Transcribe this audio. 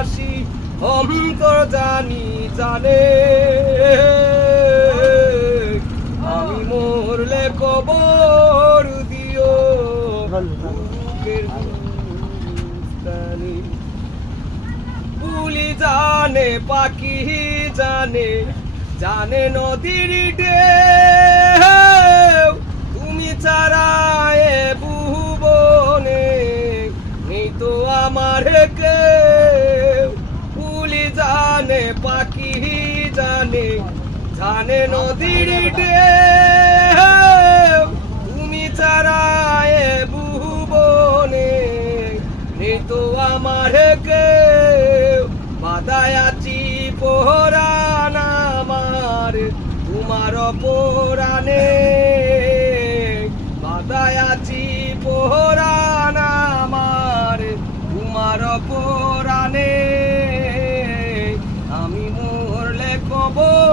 বাসি অন্তর জানি জানে আমি মরলে কবর দিও বুকের গুলিস্তানে। কুলি জানে পাখি জানে জানে নদীর ঢেউ তুমি ছাড়া এ ভুবনে নেই তো আমার কেউ। কুলি জানে পাখি জানে জানে নদীর ঢেউ তুমি ছাড়া এ ভুবনে নেই তো আমার কেউ। বাদায় আছি পরাণ আমার তোমার পরাণে বাদায় আছি পরাণ আমার তোমার পরাণে আমি মরলে কবর